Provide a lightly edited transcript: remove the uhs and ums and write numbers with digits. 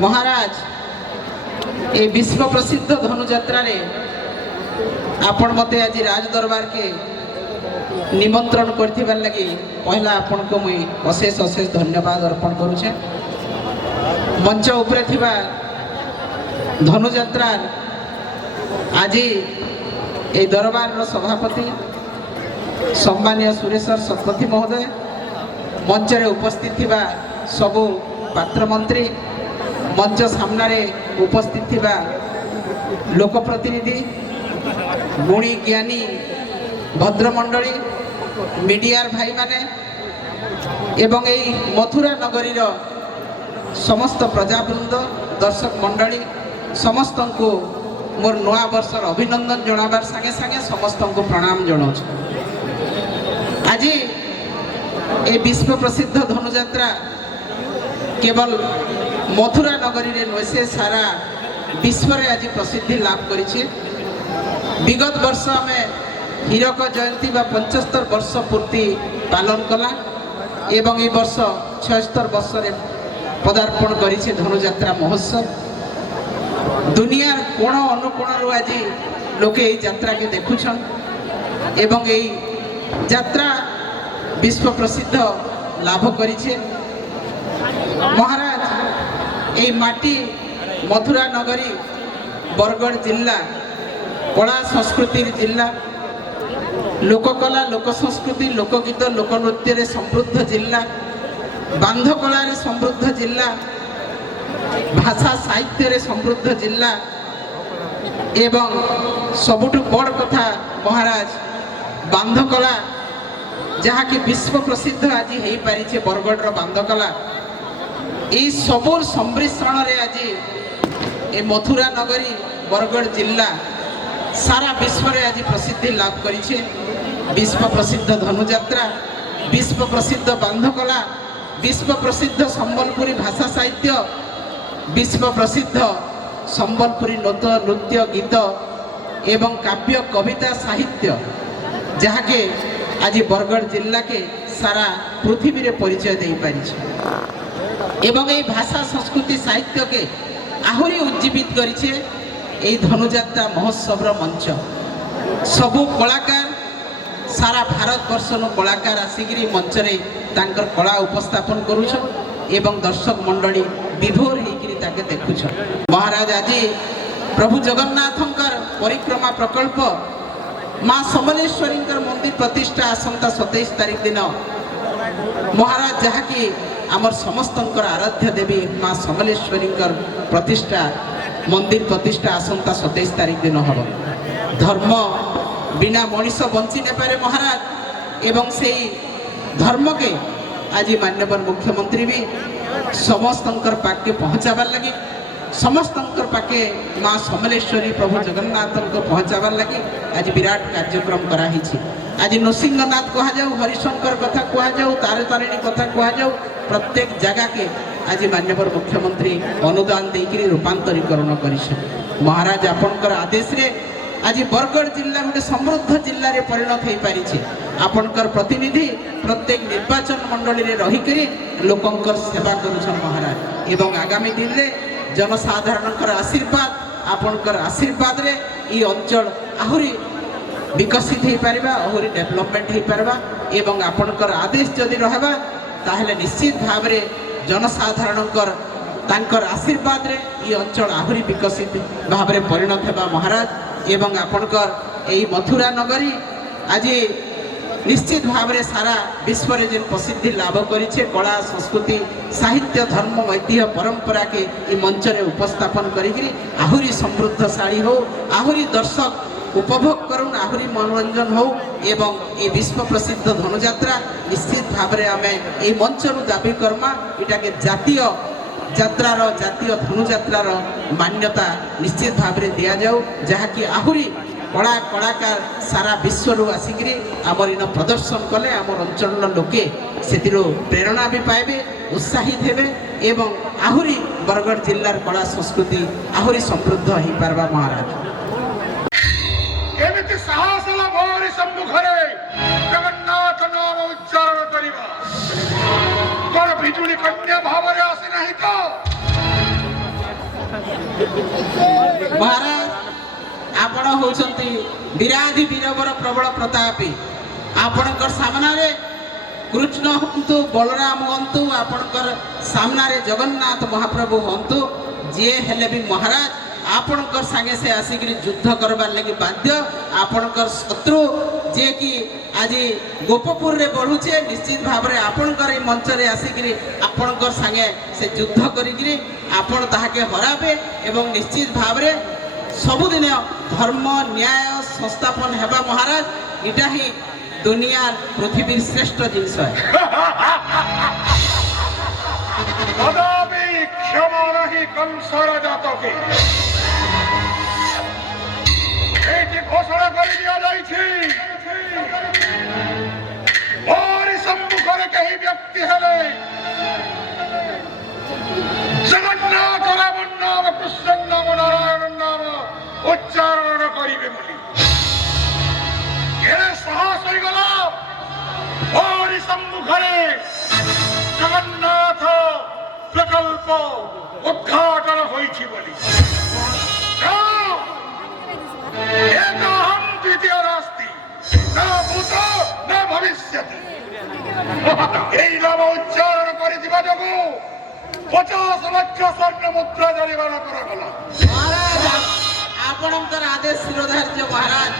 महाराज ये विश्व प्रसिद्ध धनुयात्रा आपण मते आज राज दरबार के निमंत्रण कर लगी पहला आपण को मुई अशेष अशेष धन्यवाद अर्पण करुचे। मंच उपरे थिबा धनुयात्रा आज ये दरबार रो सभापति सम्मानीय सुरेश्वर शतपथी महोदय, मंच रे उपस्थित थिबा सबु पात्र मंत्री, मंच सामने उपस्थित थिबा लोकप्रतिनिधि, गुणी ज्ञानी भद्रमंडली, मीडियार भाई माने एवं यही मथुरा नगरी समस्त प्रजावृंद, दर्शक मंडली समस्त को मोर नया वर्षर अभिनंदन जनाबार संगे संगे समस्त को प्रणाम जनाऊँ। आज ये विश्व प्रसिद्ध धनुयात्रा केवल मथुरा नगरी रे नुहे से सारा विश्व रे आज प्रसिद्धि लाभ करिछे। विगत वर्ष में हीरक जयंती बा 75 वर्ष पूर्ति पालन कला एवं ये वर्ष 76 वर्ष रे पदार्पण करिछे धनुयात्रा महोत्सव। दुनियार कोण अनुकोण आज लोके ये यात्रा के देखुछन एवं ये यात्रा विश्व प्रसिद्ध लाभ करिछे। महाराज ये माटी मथुरा नगरी बरगढ़ जिला कला संस्कृति जिला, लोककला लोक संस्कृति लोकगीत लोकनृत्य रे समृद्ध जिला, बांधकला रे समृद्ध जिला, भाषा साहित्य रे समृद्ध जिला एवं सबुठु बड़ कथा महाराज बांधकला जहाँ कि विश्व प्रसिद्ध आज हो पारिछे बरगढ़ बांधकला। ये सबु सम्मिश्रण रे आज ये मथुरा नगरी बरगढ़ जिला सारा विश्व रे आज प्रसिद्धि लाभ करिछे। विश्व प्रसिद्ध धनुयात्रा, विश्व प्रसिद्ध बांधकला, विश्व प्रसिद्ध संबलपुरी भाषा साहित्य, विश्व प्रसिद्ध संबलपुरी नृत्य गीत एवं काव्य कविता साहित्य जहाँ के आज बरगढ़ जिला के सारा पृथ्वी रे परिचय दे पारिछे एवं ये भाषा संस्कृति साहित्य के आहुरी उज्जीवित करिछे। ये धनुयात्रा महोत्सव मंच सबु कलाकार सारा भारत वर्ष कलाकार आसिक मंच रे तांकर कला उपस्थापन करुछन एवं दर्शक मंडली विभोर होकर ताके देखुछन। महाराज आज प्रभु जगन्नाथंकर परिक्रमा प्रकल्प माँ समलेश्वरी मंदिर प्रतिष्ठा आसंता 27 तारीख दिन महाराज जहाँ कि आमर समस्त आराध्य देवी माँ समलेश्वरी प्रतिष्ठा मंदिर प्रतिष्ठा आसंता 27 तारीख दिन हम। धर्म बिना मनीष बंची न पारे महाराज एवं से धर्म के आज माननीय मुख्यमंत्री भी समस्त पाके पहुँचाबार लगी समस्त पाके माँ समलेश्वरी प्रभु जगन्नाथ को पहुँचाबार लगी आज विराट कार्यक्रम कराही। आज नृसिंहनाथ कह जाऊ, हरिशंकर कथा कह जाऊ, तारतारिणी कथा कह जाऊ, प्रत्येक जगह के आज माननीय मुख्यमंत्री अनुदान देकर रूपांतरीकरण कर। महाराज आपणकर आदेश रे आज बरगढ़ जिला गोटे समृद्ध जिले में परिणत हो पारी। आपणकर प्रतिनिधि प्रत्येक निर्वाचन मंडली रे रहीकरी लोकंकर सेवा करुछन महाराज एवं आगामी दिन रे जनसाधारणकर आशीर्वाद आपणकर आशीर्वाद रे ई अंचल आहुरी विकसित हो पारिबा, आहुरी डेवलपमेंट हो पारिबा एवं आपणकर आदेश जदि रहबा ताहले निश्चित भाव रे जनसाधारणकर तांकर आशीर्वाद रे ई अंचल आहुरी विकसित भाव रे परिणत हेबा महाराज एवं आपणकर एई मथुरा नगरी आज निश्चित भाव रे सारा विश्व रे जेन प्रसिद्धि लाभ करिछे कला संस्कृति साहित्य धर्म ऐतिह्य परंपरा के ई मंच रे उपस्थापन करिकरी आहुरी समृद्धशाली हो, आहुरी दर्शक उपभोग करुन, आहुरी मनोरंजन हो एवं ये विश्व प्रसिद्ध धनुयात्रा निश्चित भाव रे आमे ए मंच रु दाबी करमा इटा के जातीय यात्रार जातीय धनुयात्रार मान्यता निश्चित भाव रे दिया जाऊ जहाँ कि आहुरी कला कलाकार सारा विश्व रु आसिक आमर इन प्रदर्शन कले आमर अंचल लोके से प्रेरणा भी पाइबे, उत्साहित हेबे एवं आहुरी बरगढ़ जिलार कला संस्कृति आहुरी समृद्ध हो पारबा। महाराज एमिति साहस मोरी सम्मुखरे जगन्नाथ नाम उच्चारण करिबा कोन बिजुली कन्या भाव रे आसी नहीं तो ମହାରାଜ ଆପଣ ହେଉଛନ୍ତି ବିରାଧି ବୀରବର ପ୍ରବଳ ପ୍ରତାପୀ। ଆପଣଙ୍କର ସାମ୍ନାରେ କୃଷ୍ଣ ହୁଅନ୍ତୁ, ବଳରାମ ହୁଅନ୍ତୁ, ଆପଣଙ୍କର ସାମ୍ନାରେ ଜଗନ୍ନାଥ ମହାପ୍ରଭୁ ହୁଅନ୍ତୁ, ଯିଏ ହେଲେ ବି ମହାରାଜ ଆପଣଙ୍କର ସାଙ୍ଗେ ସେ ଆସିକିରି ଯୁଦ୍ଧ କରବାର ଲାଗି ବାଧ୍ୟ। ଆପଣଙ୍କର ଶତ୍ରୁ ଯିଏକି ଆଜି ଗୋପପୁରରେ ବଢ଼ୁଛେ, ନିଶ୍ଚିତ ଭାବରେ ଆପଣଙ୍କର ଏଇ ମଞ୍ଚରେ ଆସିକିରି ଆପଣଙ୍କର ସାଙ୍ଗେ ସେ ଯୁଦ୍ଧ କରିକିରି ଆପଣ ତାହାକେ ହରାବେ ଏବଂ ନିଶ୍ଚିତ ଭାବରେ ସବୁଦିନ ଧର୍ମ ନ୍ୟାୟ ସଂସ୍ଥାପନ ହେବା ମହାରାଜ। ଏଇଟା ହିଁ ଦୁନିଆର ପୃଥିବୀର ଶ୍ରେଷ୍ଠ ଜିନିଷ। कदापि क्षमा नहीं कंसर जातके एटी घोषणा कर दिया जाइछि मोरि सम्मुखरे कही व्यक्ति हेले जगन्नाथ रावण नाम कृष्ण नाम नारायण नाम उच्चारण करिबे बोली एरे साहस होई गला मोरि सम्मुखरे जगन्नाथ प्रकल्प उद्घाटन होइछि बोली एकहं द्वितीय नास्ति न भूतो न भविष्यति এই নাম উচ্চারণ করে দিবা যোগু 50 লক্ষ স্বর্ণ মুদ্রা জরিমানা করা গলা। মহারাজ ଆପଣଙ୍କର ଆଦେଶ ଶିରୋଧାର୍ଯ୍ୟ ମହାରାଜ।